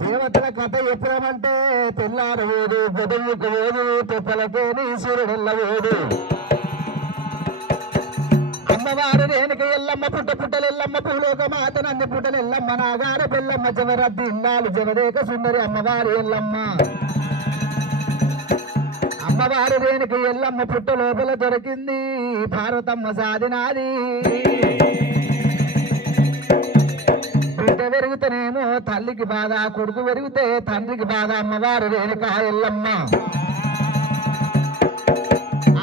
దేవతల కథ ఎప్పుడమంటే తెల్లారవేడు గొడవకు వేడు తెప్పలకేని సూర్యుడెల్లవేడు అమ్మవారు రేణుక ఎల్లమ్మ పుట్ట పుట్టలెల్లమ్మ పూలోక మాత నన్ను పుట్టలెల్లమ్మ నాగార పెల్లమ్మ జవరద్ది ఇల్లాలు జవరేక సుందరి అమ్మవారి ఎల్లమ్మ అమ్మవారు రేణుక ఎల్లమ్మ పుట్ట లోపల దొరికింది భారతమ్మ సాధినాది బిడ్డ పెరుగుతేనేమో తల్లికి బాధ కొడుకు పెరిగితే తండ్రికి బాధ అమ్మవారు రేణుక ఎల్లమ్మ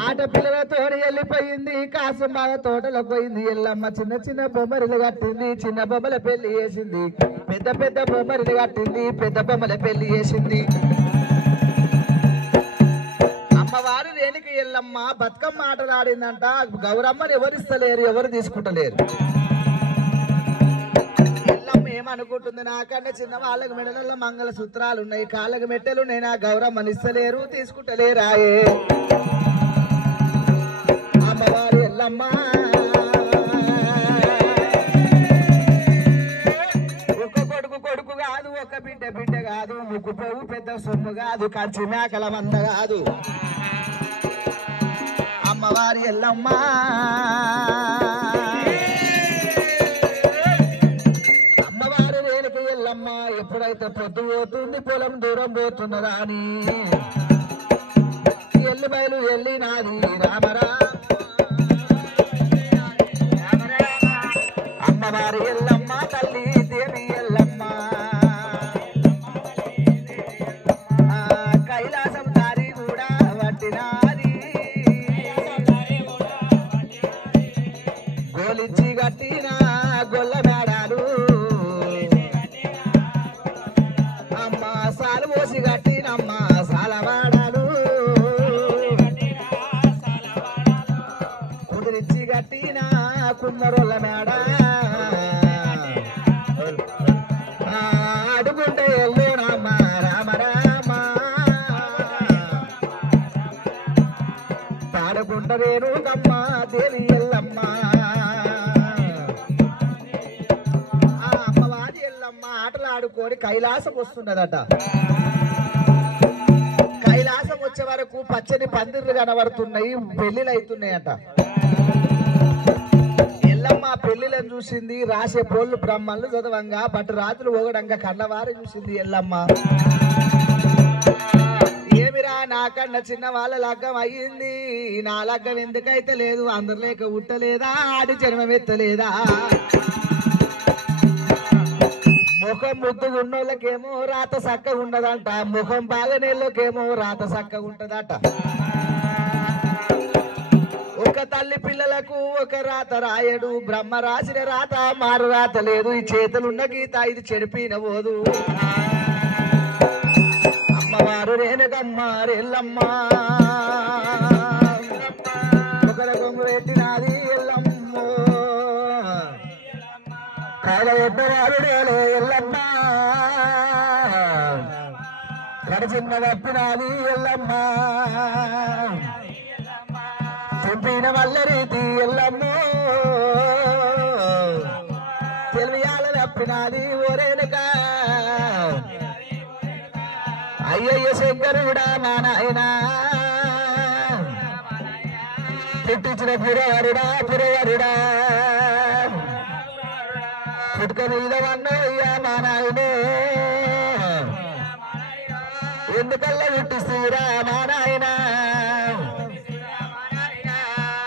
ఆడపిల్లలతో వెళ్ళిపోయింది కాసం బాగా తోటలకు పోయింది ఎల్లమ్మ చిన్న చిన్న బొమ్మరిలు కట్టింది చిన్న బొమ్మల పెళ్లి చేసింది పెద్ద పెద్ద బొమ్మరిలు కట్టింది పెద్ద బొమ్మల పెళ్లి చేసింది అమ్మవారు రేణుక ఎల్లమ్మ బతుకమ్మ ఆటలాడిందంట గౌరమ్మని ఎవరిస్తలేరు ఎవరు తీసుకుంటలేరు ఎల్లమ్మ ఏమనుకుంటుంది నాకన్నా చిన్న వాళ్ళకి మెడలలో మంగళ సూత్రాలు ఉన్నాయి కాళ్ళకి మెట్టెలు నేను ఆ గౌరమ్మని ఇస్తలేరు తీసుకుంటలేరాయే అమ్మవారి ఎల్లమ్మ ఒక కొడుకు కొడుకు కాదు ఒక బిడ్డ బిడ్డ కాదు ముగ్గు పోవు పెద్ద సొమ్ము కాదు కంచి మేకల మంద కాదు అమ్మవారి ఎల్లమ్మ అమ్మవారి రేణుక ఎల్లమ్మ ఎప్పుడైతే పొద్దు పోతుంది పొలం దూరం పోతున్నదా అని ఎల్లి బయలు ఎల్లినాది రామరా అమ్మవారి ఎల్లమ్మ తల్లి దేవి ఎల్లమ్మ కైలాసం దారి కూడా వట్టినాది గోలిచ్చి గట్టిన గొల్ల మేడాలు అమ్మ సాలు పోసి గట్టినమ్మ సాలవాడాలు కుదిరిచ్చి గట్టిన కుమ్మరొల్ల మేడ అడుగుంటే ఎల్లునమ్మ రామ రామ పాడుకుంటరేను కమ్మ దేవి ఎల్లమ్మ అమ్మవారి ఎల్లమ్మ ఆటలాడుకొని కైలాసం వస్తున్నదట కైలాసం వచ్చే వరకు పచ్చని పందిర్లు కనబడుతున్నాయి పెళ్లిళ్ళు అవుతున్నాయట ఎల్లమ్మ పెళ్లిలను చూసింది రాసే పోళ్ళు బ్రహ్మలు చదవంగా బట్ రాత్రులు ఓగడంగా కళ్ళవారి చూసింది ఎల్లమ్మ ఏమిరా నాకన్నా చిన్న వాళ్ళ లగ్గం అయ్యింది నా లగ్గం ఎందుకైతే లేదు అందరు లేక ఉట్టలేదా ఆడి జన్మం ఎత్తలేదా ముఖం ముద్దుగా ఉన్నోళ్ళకేమో రాత చక్కగా ఉండదంట ముఖం బాగానేళ్ళకేమో రాత చక్కగా ఉంటదట ఒక తల్లి పిల్లలకు ఒక రాత రాయడు బ్రహ్మ రాసిన రాత మారు రాత లేదు ఈ చేతులున్న గీత ఇది చెడిపిన పోదు అమ్మవారు రేణుకమ్మ ఎల్లమ్మ ఒకరి కొంగు పెట్టినది ఎల్లమ్మ కాల ఎద్దవారు ఎల్లమ్మ కడిచిన్న తప్పినది ఎల్లమ్మ చెంపిన వల్ల రీతి ఎల్లమ్మ తెలియాల తప్పినది ఓరేనుక అయ్యయ్య శంకరుడా మా నాయన పుట్టించిన పురవరుడా పురవరుడా పుట్టుక మీద వన్నయ్యా మా నాయనే ఎందుకల్లా పుట్టిస్తీరా మా నాయన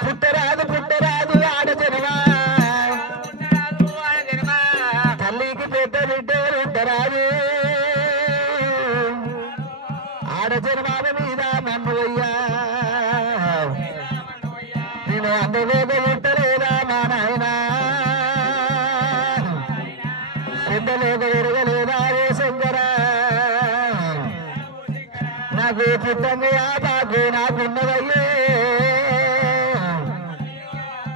పుట్టరాదు పుట్టరాదు ఆడ జనమా తల్లికి పెద్ద బిడ్డ పుట్టరాదు ఆడ జన్మాల మీద మన్నుయ్యా నేను అందవేద పుట్టలేదా మా నాయన నువ్వు పుట్టంగా బాగు నాకున్నవయ్యే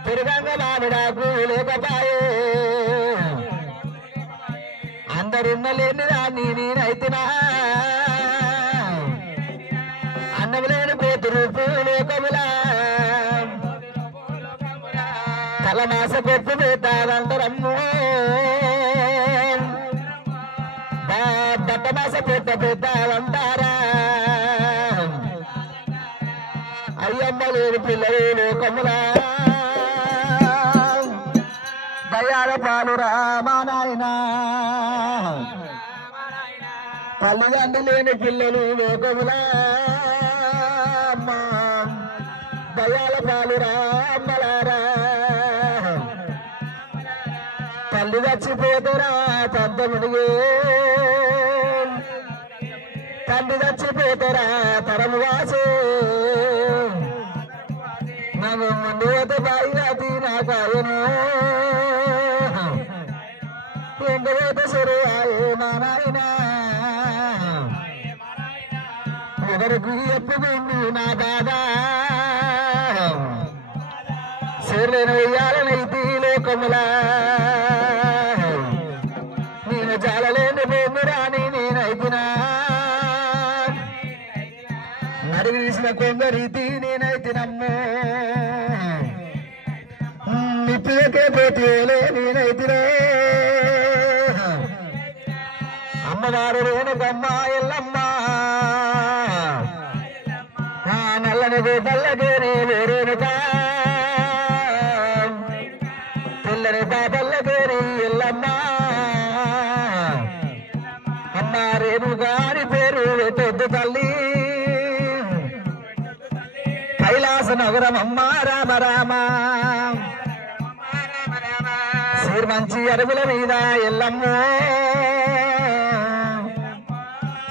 తిరుగంగ మామిడాకు లేకపాయే అందరున్న లేని దాన్ని నేనైతున్నా అన్నము లేని కూతురు లోకములా తలమాస కొప్పు పెట్టాలందరమ్ము బట్టమాస పెట్ట పెట్టాలంటారా అయ్యమ్మ లేని పిల్లలు లోకములా దయాల పాలు రామా నాయన తల్లిదండ్రులు లేని పిల్లలు లోకములా దయాల పాలు రామలారా తల్లి చచ్చిపోతారా తంత మునిగే తండ్రి చచ్చిపోతారా తరము వాసే నాకు ముందు బాయినది నాకాయను ఎంగవేత సరువాయే మా నాయన ఎవరికి ఎప్పుకుండు నా బాధా సూర్యుని వెయ్యాలనైతే లోకములా నేను చాలలేని భూమి రాని నేనైతున్నా నడుగు తీసిన కొందరీతి నేనైతునమ్మో నిప్పులకే పోతేలే నేనైతున్నా అమ్మవారు రేణుకమ్మ ఎల్లమ్మ నల్లని గోపల్లకే రేణుకా తెల్లని పాపల్లకేరి ఎల్లమ్మ అమ్మ రేణుగాని పేరు పెట్టొద్దు తల్లి కైలాస నగరం అమ్మ రామ రామ మంచి అరుగుల మీద ఎల్లమ్మో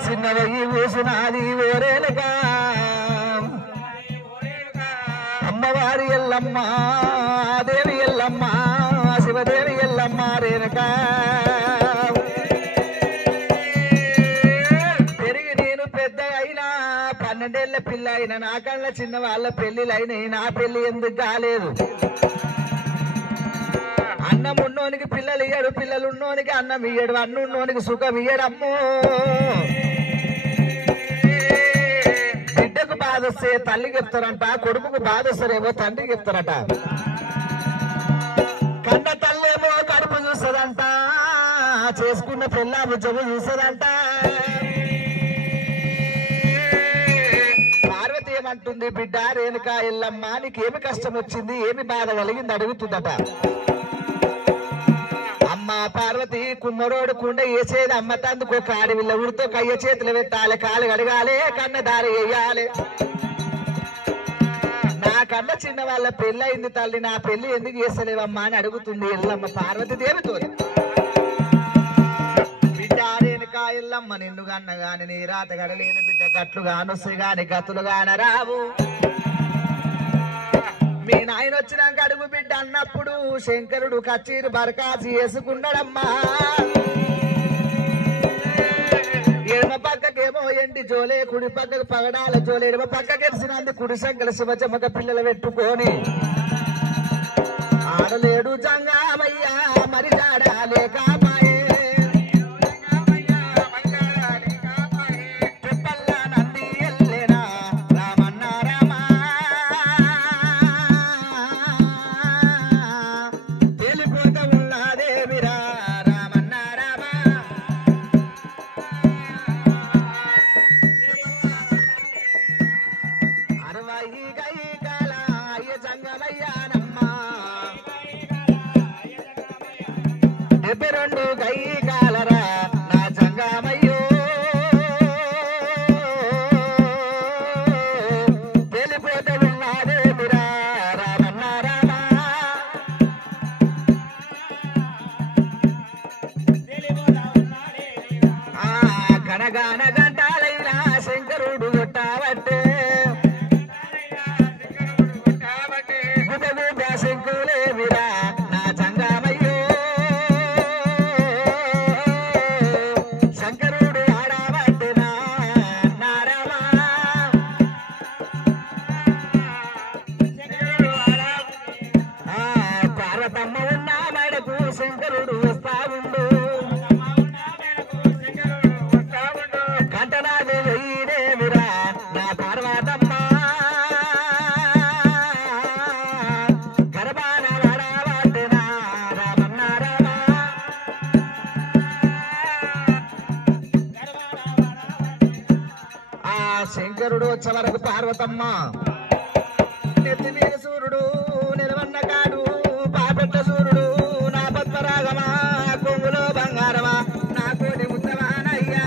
చిన్నవయ్యి కూసునాది ఓరేలుగా అమ్మవారి ఎల్లమ్మ దేవి ఎల్లమ్మ శివదేవి ఎల్లమ్మ రేణుకా పెరిగి నేను పెద్ద అయినా 12 ఏళ్ల పిల్ల అయినా నా కళ్ళ చిన్న వాళ్ళ పెళ్లిలైనాయి నా పెళ్లి ఎందుకు కాలేదు అన్నం ఉన్నోనికి పిల్లలు ఇయ్యడు పిల్లలు ఉన్నోనికి అన్నం ఇయ్యడు అన్నున్నోనికి సుఖం ఇయ్యడమ్మో బిడ్డకు బాధ వస్తే తల్లికి చెప్తారంట కొడుకుకు బాధ వస్తారేమో తండ్రికి చెప్తారట కన్న తల్లేమో కడుపు చూస్తుందంట చేసుకున్న పిల్ల బుజ్జము చూస్తుందంట పార్వతి ఏమంటుంది బిడ్డ రేణుకా ఎల్లమ్మ నీకేమి కష్టం వచ్చింది ఏమి బాధ కలిగింది అడుగుతుందట అమ్మ పార్వతి కుమ్మరోడు కుండ వేసేది అమ్మ తందుకు కాడి వీళ్ళ ఊరితో కయ్య చేతులు పెట్టాలి కాలు కడగాలి కన్న దారి వేయాలి నా కన్న చిన్న వాళ్ళ పెళ్లి అయింది తల్లి నా పెళ్లి ఎందుకు చేస్తలేవమ్మా అని అడుగుతుంది ఎల్లమ్మ పార్వతి దేవితో బిడ్డ రేణుకా ఎల్లమ్మ నిన్ను కన్న గాని నీ రాత గడలేని బిడ్డ గట్లు గానొస్తే గాని గతులు గాన రావు మీ నాయన వచ్చినాక అడుగు బిడ్డ అన్నప్పుడు శంకరుడు కచ్చీరు బరకాసి వేసుకున్నాడమ్మా ఎడమ పక్కకేమో ఎండి జోలే కుడి పక్కకు పగడాల జోలే ఎడమ పక్కకెరిసినందు కుడి సంకల శివచమక పిల్లలు పెట్టుకొని ఆడలేడు జంగామయ్యా మరి జాడాలే కాపాయే రెండు గై కాలరా నా జంగమయ్యో తెలిపోతే ఉన్నాదే మిరా రామన్న రామ గనగాన గంటాలైనా శంకరుడు కొట్టావట్టే శంకులే మిరా నా జంగమయ్యో పార్వతమ్మ ఉన్న మేడకు శంకరుడు వస్తా ఉండు కంటనాది వెయ్యినేమిరా నా పార్వతమ్మ గర్భాన వడబట్టిన రామన్న రామ ఆ శంకరుడు వచ్చే వరకు పార్వతమ్మ నెత్తి మీద సూర్యుడు నిలవన్న కాడు పాపెట్ల సూర్యుడు నా పద్మరాగమా కొంగులో బంగారమా నా కోటి ముత్తవానయ్యా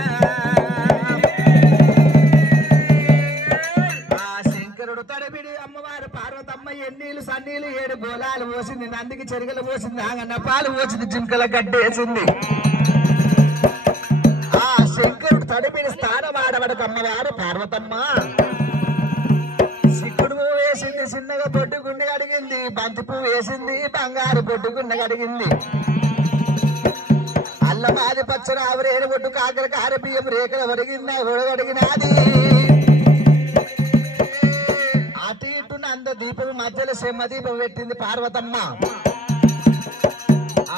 ఆ శంకరుడు తడబిడి అమ్మవారు పార్వతమ్మ ఎన్నీళ్ళు సన్నీళ్ళు 7 గోళాలు పోసింది నందికి చెరుగలు పోసింది ఆగన్న పాలు పోసింది జింకల గడ్డేసింది ఆ శంకరుడు తడిపిన స్థానం ఆడబడకు అమ్మవారు పార్వతమ్మ సిక్కుడు పువ్వు వేసింది చిన్నగా పొట్టుగుండి అడిగింది బంతి పువ్వు వేసింది బంగారు పొట్టుగుండ అడిగింది అల్లమాది పచ్చని ఆవురేని పొట్టు కాకర కార బియ్యం రేఖలు ఒడిగిందా ఒడగడిగినాది అటు ఇటు నంద దీపం మధ్యలో సెమ్మ దీపం పెట్టింది పార్వతమ్మ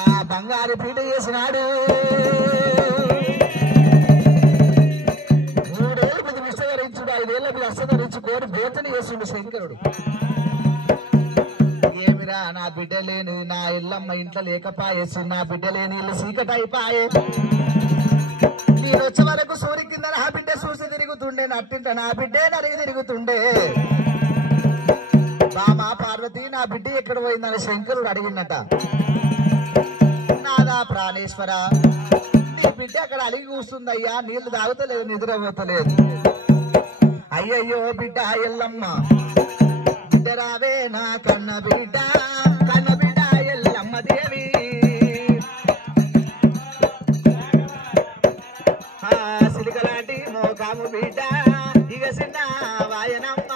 ఆ బంగారు పీట చేసినాడు 3 ఏళ్ళు మీద విష్ట ధరించుడు 5 ఏళ్ళ మీద అస్త ధరించుకోని బోతని చేస్తుండు శంకరుడు ఏమిరా నా బిడ్డ లేని నా ఇల్లమ్మ ఇంట్లో లేకపాయేసి నా బిడ్డ లేని ఇల్లు చీకటి అయిపోయే నేను వచ్చే వరకు సూర్య కింద నా బిడ్డ చూసి తిరుగుతుండే నట్టింట నా బిడ్డే నరిగి తిరుగుతుండే బామా పార్వతి నా బిడ్డ ఎక్కడ పోయిందని శంకరుడు అడిగినట నాదా ప్రాణేశ్వర నీ బిడ్డ అక్కడ అలిగి కూస్తుందయ్యా నీళ్లు తాగుతలేదు నిద్రపోతలేదు అయ్యయ్యో బిడ్డ ఎల్లమ్మ బిడ్డ రావే నా కన్న బిడ్డ ఎల్లమ్మ దేవి సిలికలాంటి మోకాము బిడ్డ ఇక చిన్న వాయనమ్మ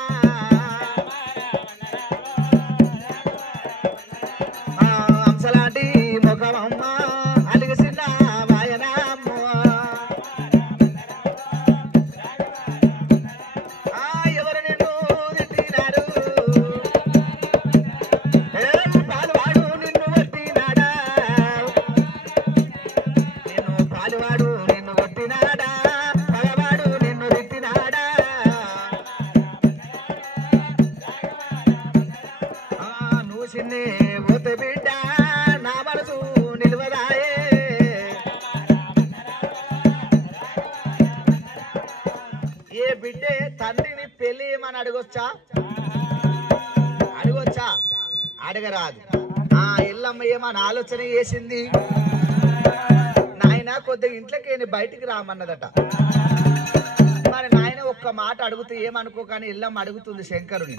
హంసలాంటి ముఖమమ్మ అలిగి చిన్న వాయనమ్మ ఎవరు నిన్ను తిట్టినారు పాలువాడు నిన్ను కొట్టినాడా నిన్ను పాలువాడు నిన్ను కొట్టినాడా పగవాడు నిన్ను తిట్టినాడా నువ్వు చిన్నే పోతే బిడ్డ నా మనసు నిలువదాయే ఏ బిడ్డే తండ్రిని పెళ్లి ఏమని అడగొచ్చా అడగరాదు ఆ ఎల్లమ్మ ఏమని ఆలోచన చేసింది నాయన కొద్దిగా ఇంట్లోకి బయటికి రామన్నదట మరి నాయన ఒక్క మాట అడుగుతూ ఏమనుకో కానీ ఎల్లమ్మ అడుగుతుంది శంకరుని